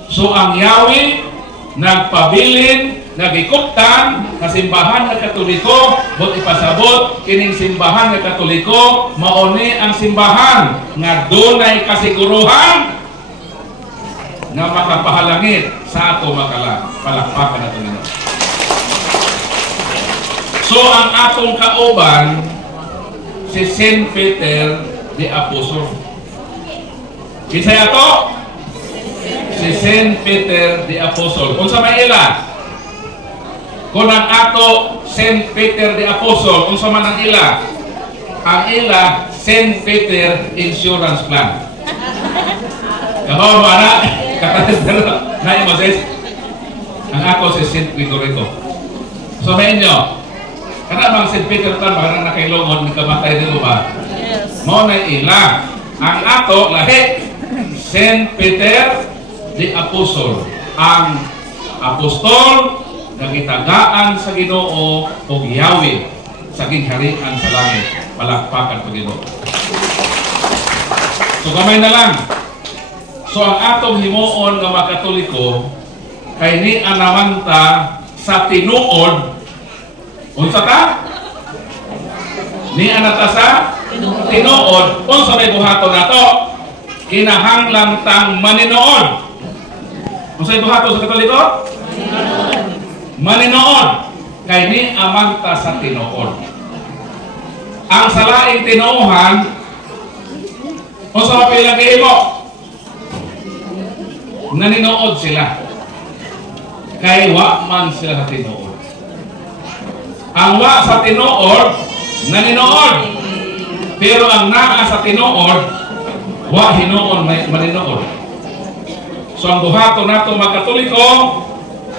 So ang yawi nagpabilin, nagikuptan na simbahan ng Katoliko, but ipasabot kining simbahan ng Katoliko, mauni ang simbahan nga dunay kasiguruhan nga makapahalangit sa ato palakpakan nato nino. So ang atong kauban si Saint Peter the Apostle. Kisay ato? Si Saint Peter the Apostle. Unsa may ila? Kung ang ato Saint Peter the Apostle, unsa man ang ila? Ang ila Saint Peter Insurance Plan. Kabaw mo ana? Katalis na yung Moses. Ang ako si Saint Gregorio. So may inyo, kana bang Saint Peter Plan baka na nakailongon, nagkamatay din mo ba? Yes. Mo na ila. Ang ato lahi Saint Peter the Apostle, ang apostol na gitagaan sa Ginoo o giyawi sa gingharian sa langit. Palakpakan sa Ginoo. So gamay na lang. So ang atong himuon nga mga Katoliko kay ni anamanta sa tinuod. Unsa ta? Ni anata sa tinuod. Unsa may buhaton nato? Kinahanglan tang maninood. Unsay buhaton sa Katoliko? Maninood. Kay ni amanta sa tinuod. Ang salaing tinuohan, unsa mapilang gihimo? Naninood sila. Kay wa man sila sa tinuod. Ang wa sa tinuod, naninood. Pero ang naa sa tinuod, wa hinuon maninood. So ang buhaton nato mga Katoliko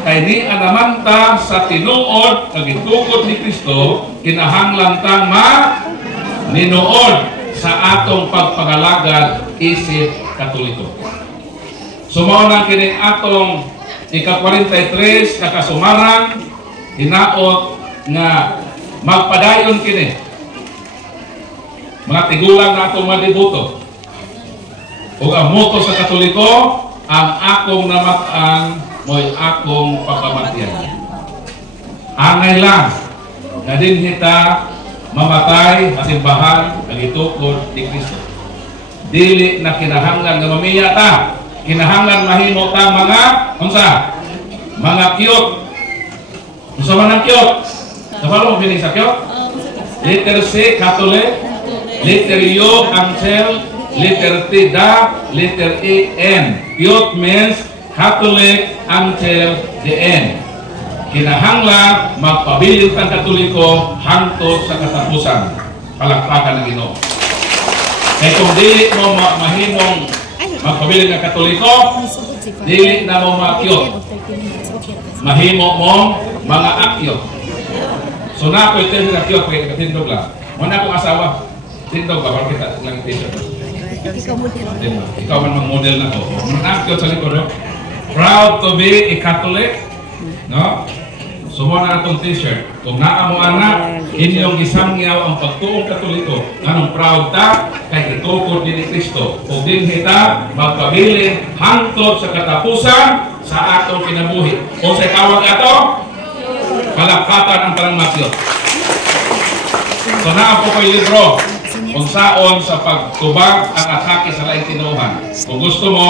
kay ni anamanta sa tinuod nga gitukod ni Kristo, kinahanglan tang maninood sa atong pagpangalagad isip Katoliko. So mao nang kining atong ika-43 kakasumaran hinaot nga magpadayon kini mga tigulang nato mga debuto ug ang moto sa Katoliko ang akong namat-ang mo'y akong pagkamatyan. Angay lang na din kita mamatay sa simbahan ang itukod ni Kristo. Dili na kinahanglan nga mamiya ta. Kinahanglan mahimo ta mga unsa? Mga cute. Unsa man ang cute? Napalo mo bining sa cute? Letter C, Catholic. Letter U, Angel. Letter T, Da. Letter E, N. Cute means Catholic until the end. Kinahanglan magpabilin ang Katoliko hangtod sa katapusan. Palakpakan ng Ginoo. Kaya kung dili mo mahimong magpabilin ng Katoliko, dili na mo makyot. Mahimo mong mga akyot. So na ako ito yung akyot, kaya katindog lang. Muna akong asawa. Tindog ka, parang kita lang t-shirt. Ikaw man mag-model na ko. Mga akyot sa likod. Proud to be a Catholic, no? So mo na itong t-shirt. Kung naa mo anak, inyong isangyaw ang pagtuong Katoliko. Anong proud ta? Kay itukod ni Kristo. Kung din kita, magpabilin hangtod sa katapusan sa atong kinabuhi. Kung sa kawag ato, kalakatan ang parang masyot. So naa po kayo libro. Kung saon sa pagtubag ang atake sa laing tinuhan. Kung gusto mo,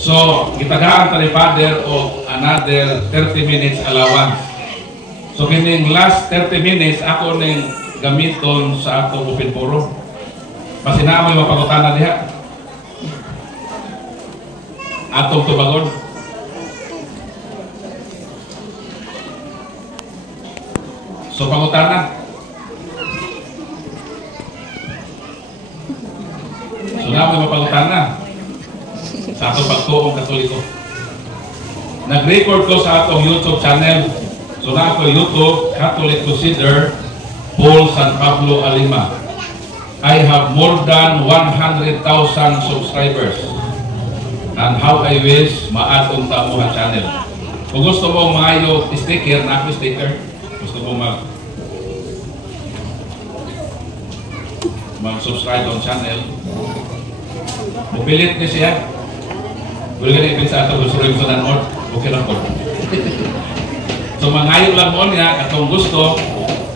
so, gitagaan ta ni Father o another 30 minutes allowance. So, kining last 30 minutes, ako ning gamiton sa atong open forum. Kasi na may mapagutana diha. atong tubagon. So pangutana. So na may mapangutana sa atong pagtuong Katoliko. Nag-record ko sa atong YouTube channel. So na ako YouTube, Catholic Crusader, Paul San Pablo Alima. I have more than 100,000 subscribers. And how I wish maatong ta mo channel. Kung gusto mo maayo sticker, na ako sticker. Gusto mo mag-subscribe on channel. Mupilit ni siya. Wala ka na sa ato, gusto rin sa nanod. Okay lang po. So mangayon lang mo niya, atong gusto.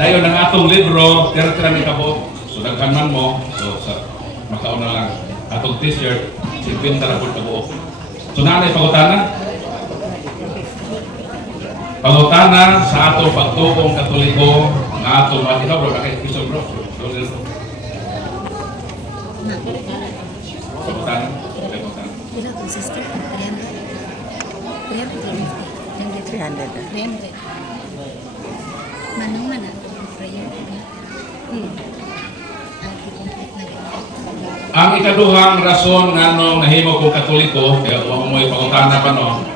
Dayo ng atong libro, tira-tira ni kabo. So nagkaman mo, so sa makauna lang. Atong t-shirt, sipin tarapot kabuo. So nanay pangutana? Pangutana sa atong pagtuong Katoliko, nga atong ikaw bro, nakikisyon bro. Pangutana? Ilan ko, sister? 300. Manong mana? Ang ikaduhang rason nga nung nahimo kong Katoliko, kaya huwag mo ipangutana pa no,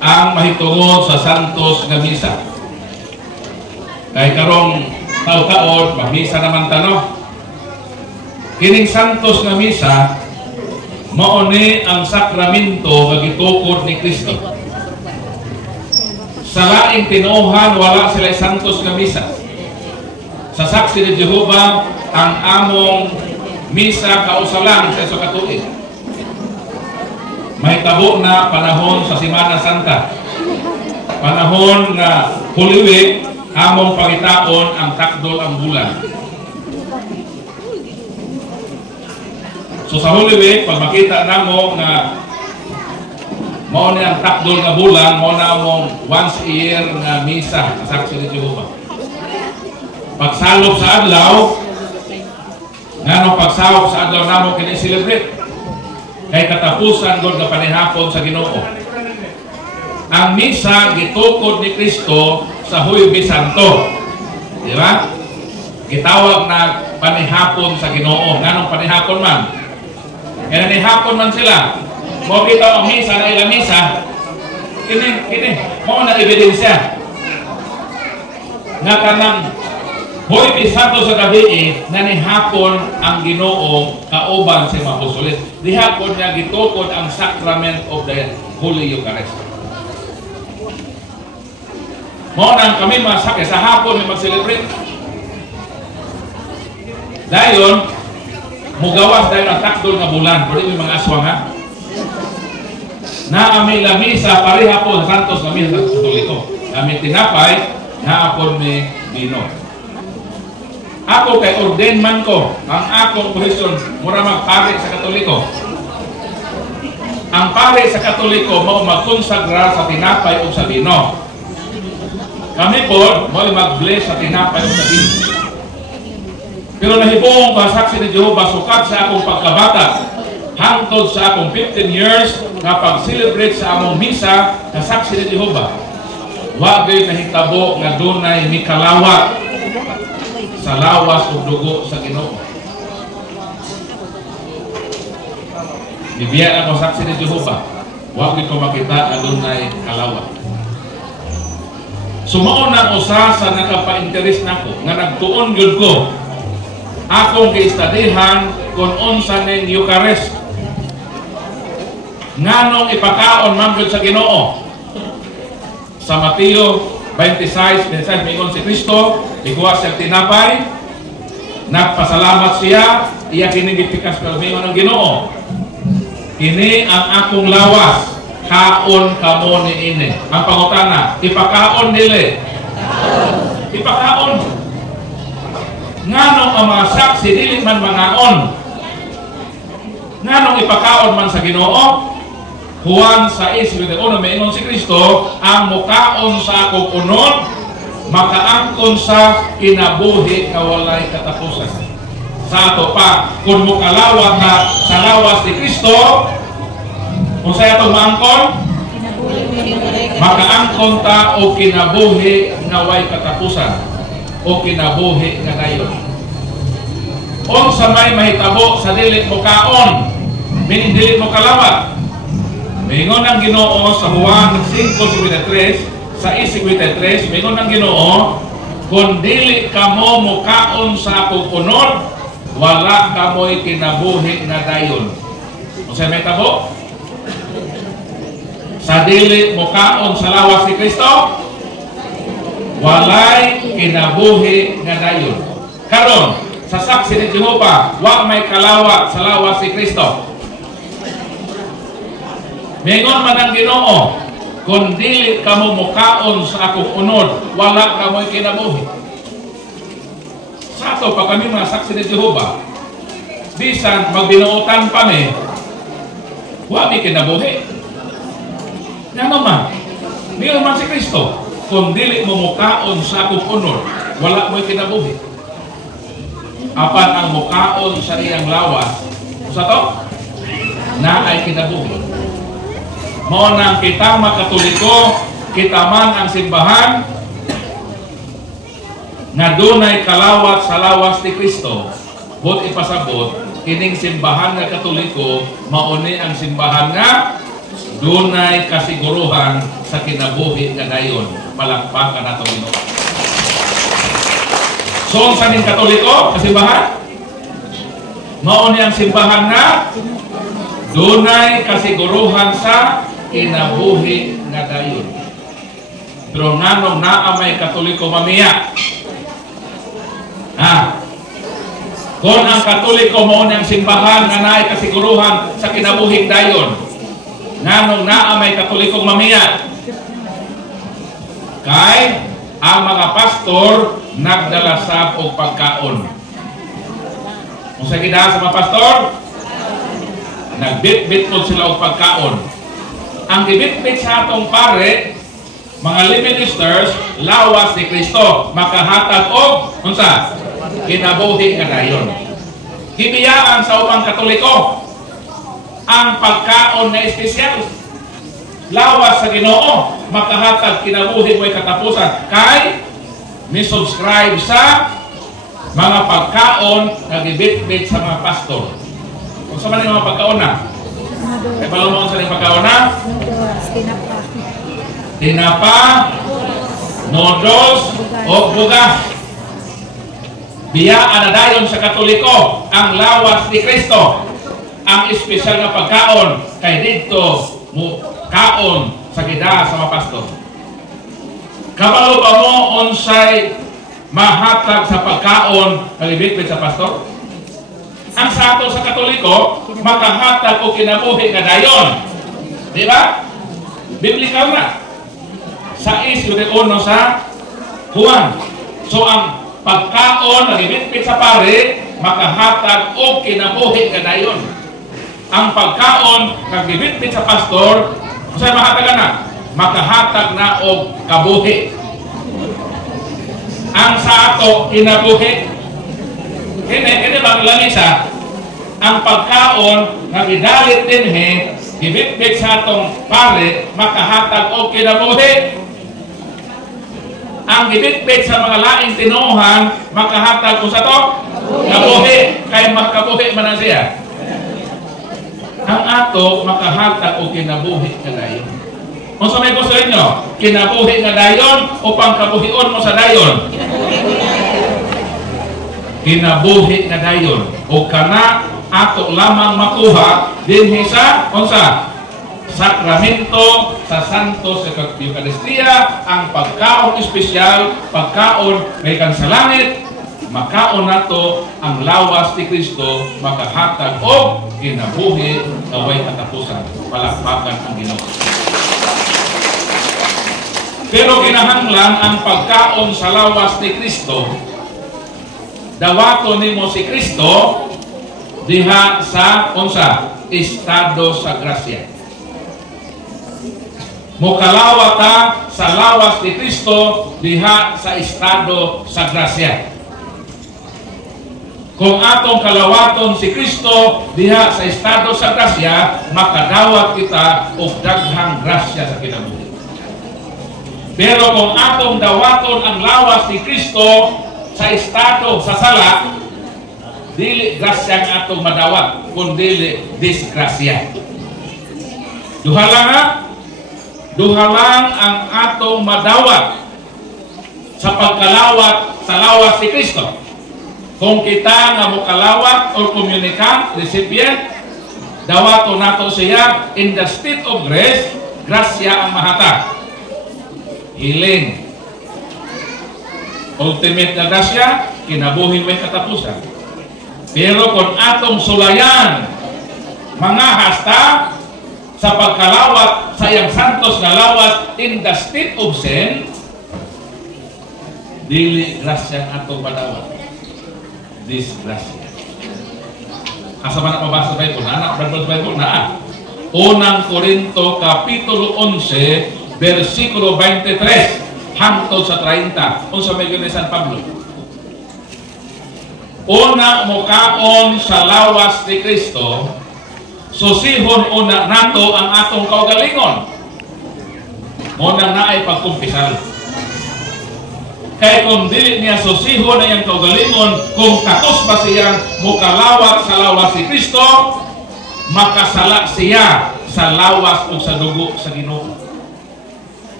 ang mahitungod sa Santos nga Misa. Kaya karong taon-taon, mamisa naman tano. Kining Santos nga Misa, mauni ang sakramento nga gitukod ni Kristo. Sa laing tinuhan, wala sila Santos nga Misa. Sa saksi ni Jehovah, ang among misa kausalang sa iso katuig. May tabo na panahon sa Semana Santa. Panahon nga Holy Week, among pangitaon ang takdol ang bulan. So sa Holy Week, pag makita namo nga mao ni ang takdol nga bulan, mao na among once a year nga misa sa saksi ni Jehovah. Pagsalop sa adlaw, ngano pagsawop sa adlaw namo kini celebrate kay katapusan gud nga panihapon sa Ginoo. Ang misa gitukod ni Kristo sa Huwebes Santo. Di ba? Gitawag na panihapon sa Ginoo. Nganong panihapon man? Kaya nihapon man sila. Mo bitaw ang misa na ilang misa. Kini mo na ebidensya. Nga kanang Huwebes Santo sa gabi na nihapon ang Ginoo kauban si Mapusulit. Dihapon niya gitukod ang sacrament of the Holy Eucharist. Mo nang kami masakay sa hapon may mag-celebrate. Dayon, mugawas dahil ang takdol nga bulan. Pero may mga aswang ha. Na aming lamisa parihapon Santos na misa sa Katoliko. Aming tinapay, naapon may vino. Ako kay ordain man ko, ang akong posisyon mura magpare sa Katoliko. Ang pare sa Katoliko mao magkonsagra sa tinapay o sa vino. Kami po mo mag-bless sa tinapay o sa vino. Pero nahibong ko saksi ni Jehovah sukat sa akong pagkabata hangtod sa akong 15 years na pag-celebrate sa among misa sa saksi ni Jehovah. Wagay nahitabo nga dunay mikalawat sa lawas o dugo sa Ginoo. Bibiyaan ako saksi ni Jehovah. Huwag ko makita na doon ay kalawat. Sumaon na usa sa nakapainteres na ko nga nagtuon yun ko akong giistadihan kung unsa ning Eucharist. Nganong ipakaon man sa Ginoo. Sa Mateo 26, mingon si Kristo, ikuha siya tinapay, nagpasalamat siya, iya kinigipikas kalmingon ng Ginoo. Kini ang akong lawas, kaon kamo ni ini. Ang pangutana, ipakaon dili. Ipakaon. Nganong ang mga saksi dili man mangaon. Nganong ipakaon man sa Ginoo? Juan 6:21 maingon si Kristo, ang mukaon sa akong unod makaangkon sa kinabuhi nga walay katapusan. Sa ato pa, kung mukalawa ka sa lawas ni Kristo, Kung sa'yo itong maangkon, makaangkon ta o kinabuhi nga way katapusan o kinabuhi nga dayon. On sa may mahitabo sa dili mo kaon, meaning dili mo kalawat. Mingon ang Ginoo sa Juan 5:53, sa 53, mingon ang Ginoo, kung dili kamo mukaon sa akong unod, wala kamoy kinabuhi nga dayon. Kung sa may tabo, sa dili mukaon sa lawas ni Kristo, walay kinabuhi nga dayon. Karon sa saksi ni Jehova, wa may kalawat sa lawas ni Kristo. Mingon man ang Ginoo, kung dili kamo mukaon sa akong unod, wala kamoy kinabuhi. Sa ato pa kami mga saksi ni Jehova, bisan magbinuotan pa mi, wa mi kinabuhi. Nga naman, mingon man si Kristo, kung dili mo mukaon sa akong unod, wala mo'y kinabuhi. Apan ang mukaon sa iyang lawas, sa to, na ay kinabuhi. Mao nang kita makatoliko, kita man ang simbahan, nga dunay kalawat sa lawas ni Kristo, bot ipasabot, kining simbahan nga katoliko, mauni ang simbahan nga dunay kasiguruhan sa kinabuhi nga dayon. Palakpakan nato Ginoo. So sa ning katoliko, kasimbahan, mauni ang simbahan nga dunay kasiguruhan sa kinabuhi nga dayon. Pero nganong naa may katoliko mamiya? Kung ang katoliko mauni ang simbahan nga naay kasiguruhan sa kinabuhi dayon, nganong naa may katolikong mamiya? Kay ang mga pastor nagdala sab og pagkaon. Kung sa gidaan sa mga pastor, nagbit-bit po sila og pagkaon. Ang gibit-bit sa atong pare, mga ministers, lawas ni Kristo, makahatag og unsa? Kinabuhi nga dayon. Gibiyaan sa ubang katoliko ang pagkaon na espesyal. Lawas sa Ginoo, makahatag kinabuhi mo'y katapusan. Kay ni-subscribe sa mga pagkaon na gibit-bit sa mga pastor. Kung sa man yung mga pagkaon na? Kaya palumon sa yung pagkaon na? Tinapa, noodles, o bugas. Biyaan na dayon sa katoliko ang lawas ni Kristo. Ang espesyal na pagkaon kay dito mo kaon sa gida sa mga pastor. Kabalo ba mo unsay mahatag sa pagkaon kalibit sa pastor? Ang sa ato sa katoliko, makahatag o kinabuhi nga dayon. Di ba? Biblikal na. Sa 6:1 sa Juan. So ang pagkaon kalibit sa pare, makahatag o kinabuhi nga dayon. Ang pagkaon kalibit sa pastor, sa mahatagan na, makahatag na og kabuhi. Ang sa ato kinabuhi, kini bang lamisa, ang pagkaon nga gidalit dinhi, gibitbit sa atong pare, makahatag og kinabuhi. Ang gibitbit sa mga laing tinuhan, makahatag og sa to kabuhi, kay makabuhi man na siya. Ang ato makahatag o kinabuhi nga dayon. Kung sa may gusto ninyo, kinabuhi nga dayon o pangkabuhion mo sa dayon? Kinabuhi nga dayon. O kana ato lamang makuha dinhi sa unsa? Sakramento sa Santos Eucharistia, ang pagkaon espesyal, pagkaon kay kan sa langit, makaon nato ang lawas ni Kristo, makahatag og kinabuhi nga way katapusan. Palakpakan ang Ginoo. Pero kinahanglan ang pagkaon sa lawas ni Kristo, dawato nimo si Kristo diha sa unsa? Estado sa grasya. Mukalawata sa lawas ni Kristo diha sa estado sa grasya. Kung atong kalawaton si Kristo diha sa estado sa grasya, makadawat kita og daghang grasya sa kinabuhi. Pero kung atong dawaton ang lawas ni Kristo sa estado sa sala, dili grasya ang atong madawat, kundi disgrasya. Duha lang ang atong madawat sa pagkalawat sa lawas ni Kristo. Kung kita nga mokalawat o communicant, recipient, dawato nato siya in the state of grace, grasya ang mahatag. Healing. Ultimate na grasya, kinabuhin may katapusan. Pero kung atong sulayan, mga hasta, sa pagkalawat sa iyang santos na lawas in the state of sin, dili grasya ang atong madawat. Disgrasya. Asa man ako basa sa Bible? Anak, Bible, Bible, naa. Unang Korinto, Kapitulo 11, versikulo 23, hangtod sa 30. Unsa may ni San Pablo? Una mukaon sa lawas ni Kristo, susihon una nato ang atong kaugalingon. Muna na ay pagkumpisal. Kaya kung dili niya susihon na iyang kaugalingon, kung takos ba siyang mukalawat sa lawas si Kristo, makasala siya sa lawas o sa dugo sa Ginoo.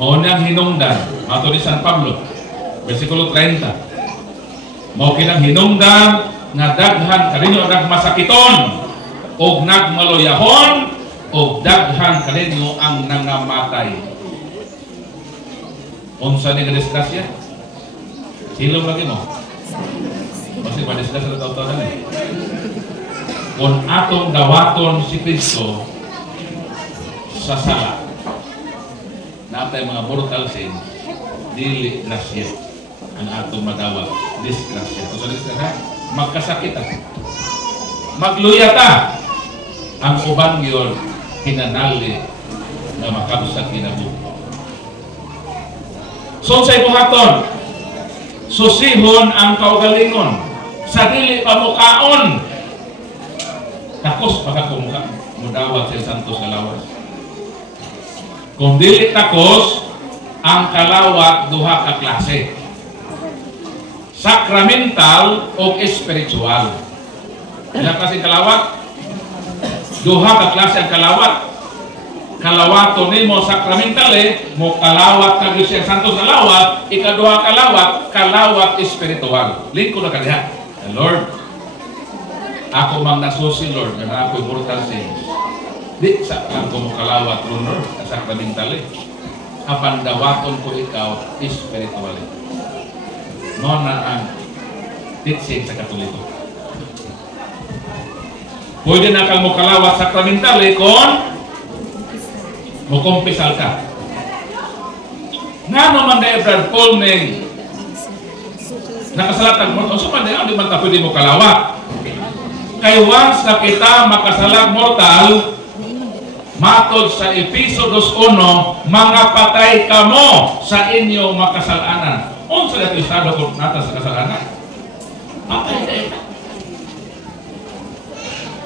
Mao nang hinungdan, ato ni San Pablo, versikulo 30. Mao kinang hinungdan nga daghan kaninyo nagmasakiton og nagmaluyahon og daghan kaninyo ang nangamatay. Unsa ni kadisgrasya? Silong lagi mo. Kasi padisgrasya sa tao-tao na kung atong dawaton si Kristo sa sala, natay mga mortal sin, dili grasya ang atong madawat, disgrasya. Unsa disgrasya? Magkasakita, magluyata, ang uban yun hinanali na makabsat kinabuhi. So sa ibuhaton, susihon ang kaugalingon sa dili pamukaon. Takos baka kumuka mudawat sa santos nga lawas. Kung dili takos, ang kalawat duha ka klase. Sacramental o spiritual. Ilang klase kalawat? Duha ka klase ang kalawat. Kalawato nimo sakramentale, mo kalawat ka siya santos na lawat, ikaduha kalawat espiritual. Lingkod na kaniya. Lord, ako mang nasusi, Lord, na ako'y mortal sins. Di sa ako mo kalawat, Lord, sakramentale. Apan dawaton ko ikaw espiritual. No na ang teaching sa Katoliko. Pwede na kang mo kalawat sakramentale kung mukumpisal ka. Nga naman dahil Brad Paul ng nakasalatag mo, o suman dahil di man ta pwede mo kalawat. Kay once na kita makasalag mortal, matod sa Efeso 2:1, mga patay kamo sa inyong makasalanan. Unsa dito estado ko nata sa kasalanan? Patay kayo.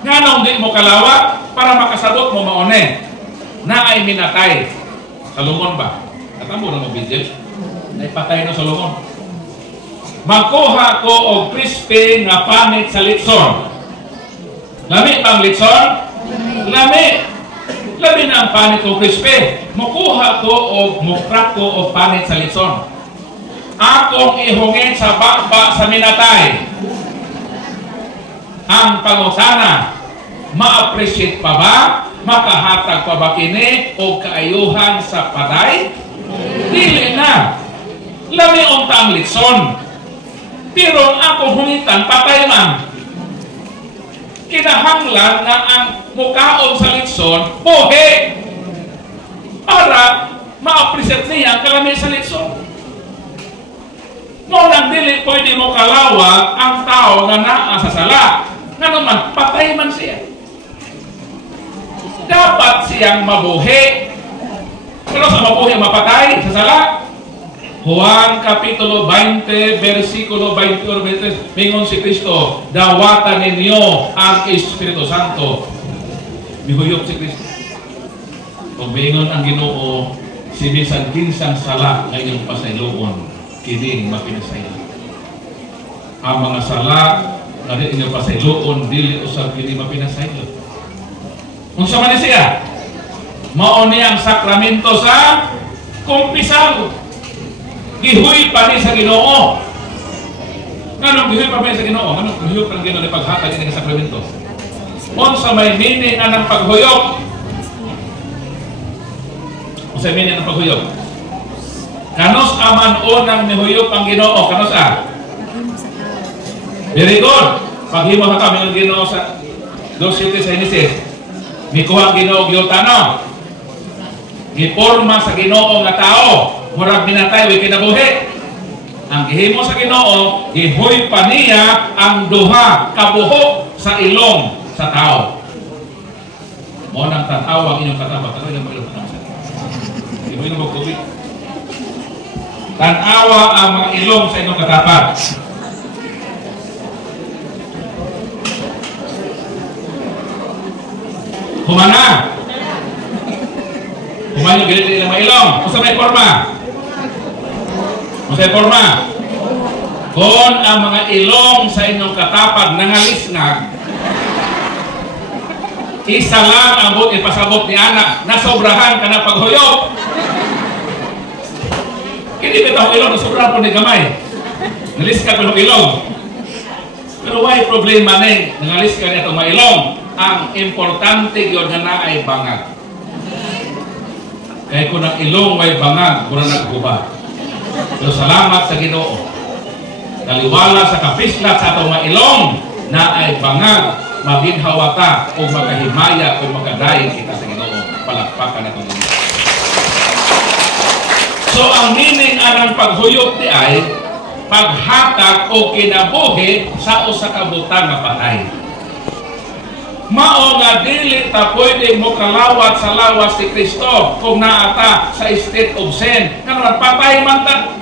Nga nung di mo kalawat, para makasabot mo maone na ay minatay. Salomon ba? Katamo na mabidil. Naipatay na Salomon. Magkuha ko og crispy nga panit sa litson. Lami bang litson? Lami. Lami na ang panit o crispy. Magkuha ko og mukrak ko og panit sa litson. Akong ihungin sa bakba sa minatay. Ang pangusana, ma-appreciate pa ba? Makahatag pa ba kini o kaayuhan sa patay? Dili na. Lami unta ang litson. Pero ako hungitan, patay man. Kinahanglan na ang mukaon sa litson, buhi. Para ma-appreciate niya ang kalami sa litson. Mo nang dili pwede mo kalawat ang tao nga naa sa sala. Nga naman, patay man siya. Dapat siyang mabuhi. Pero sa mabuhi mapatay sa sala, Juan Kapitulo 20, versikulo 21, mingon si Kristo, dawatan ninyo ang Espiritu Santo. Mihuyop si Kristo. Kung mingon ang Ginoo, si bisan kinsang sala nga inyong pasayloon, kining mapinasaylo. Ang mga sala nga di inyong pasayloon, dili usab kini mapinasaylo. Kung sa man siya, mao niya ang sakramento sa kumpisal. Gihuy pa ni sa Ginoo. Nganong gihuy pa ni sa Ginoo? Nganong gihuy pa ng Ginoo ni paghatag ini sa sakramento? Unsa may meaning anang paghuyop? Unsa may meaning ang paghuyop? Kanos aman unang nihuyop ang Ginoo? Kanos a? Paghimo sa tao. Very good. Paghimo sa tao ang Ginoo sa 2:7 sa Genesis. Mikuha ang Ginoo gyutano. Giporma sa Ginoo nga tao. Murag binatay, way kinabuhi. Ang gihimo sa Ginoo, gihoy pa niya ang duha kabuhok sa ilong sa tao. Mo nang tatawa ang inyong katapat. Ano yung mag-ilong katapat? Gihoy na magkubi. Tanawa ang mga ilong sa inyong katapat. Humana! Humana yung ganit nilang mga ilong. Kung sa may forma? Masay forma. Kung ang mga ilong sa inyong katapag nangalisngag, isa lang ang buot ipasabot ni anak, nasobrahan ka na paghuyop. Hindi ba ito ilong, nasobrahan po ni gamay. Naliskag ko ng ilong. Pero why problema na nangalisngag na itong mga ilong? Ang importante yun na ay bangag. Kaya kung ang ilong may bangag, kung na nagguba. Pero salamat sa Ginoo. Kaliwala sa kapislat sa atong mga ilong na ay bangag, maginhawata o magkahimaya o magkadayin kita sa Ginoo. Palakpakan na itong Ginoo. So ang meaning anang paghuyop di ay paghatag o kinabuhi sa usa ka butang nga patay. Mao nga dili ta pwede mo kalawat sa lawas si Kristo kung naata sa state of sin. Karon patay man ta.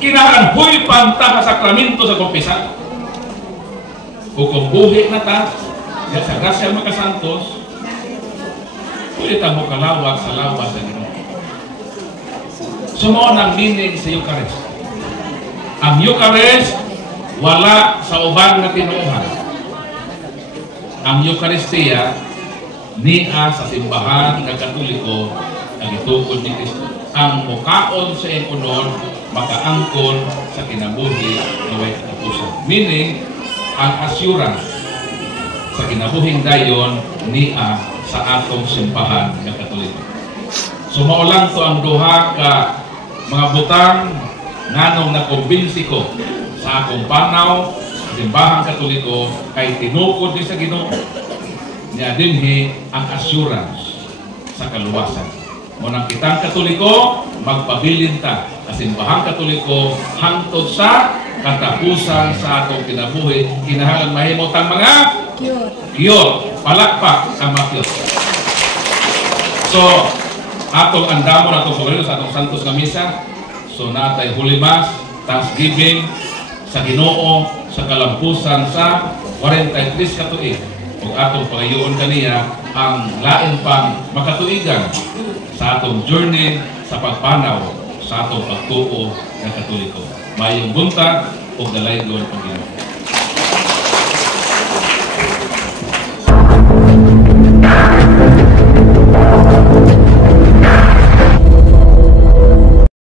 Kinahanhuy panta sa sakramento sa kumpisal. Kung buhi na ta, sa grasya mga kasantos, pwede ta mo kalawat sa lawas sa Ginoo. Sumo ang meaning sa Eucharist. Ang Eucharist wala sa uban na tinuuhan. Ang Eucharistia niya sa simbahan ng Katoliko ang itukod ni Kristo. Ang mukaon sa ikunon, makaangkon sa kinabuhi na way katapusan. Meaning, ang assurance sa kinabuhing dayon niya sa atong simbahan ng Katoliko. So maulang to ang duha ka mga butang nganong nakumbinsi ko sa akong panaw simbahan Katoliko kay tinukod ni sa Ginoo niya dinhi ang assurance sa kaluwasan. Munang kitang Katoliko, magpabilin ta sa simbahan Katoliko hangtod sa katapusan sa atong kinabuhi. Kinahanglan mahimo tang mga kiyot, palakpak ang mga kiyot. So, atong andamon, atong pagalido sa atong santos nga misa. So, natay Holy Mass, Thanksgiving sa Ginoo, sa kalampusan sa 43 katuig. Ug atong pagayoon kaniya ang lain pang makatuigan sa atong journey sa pagpanaw sa atong pagtuo ng Katoliko. Mayong buntag ug dalaygon ang Ginoo.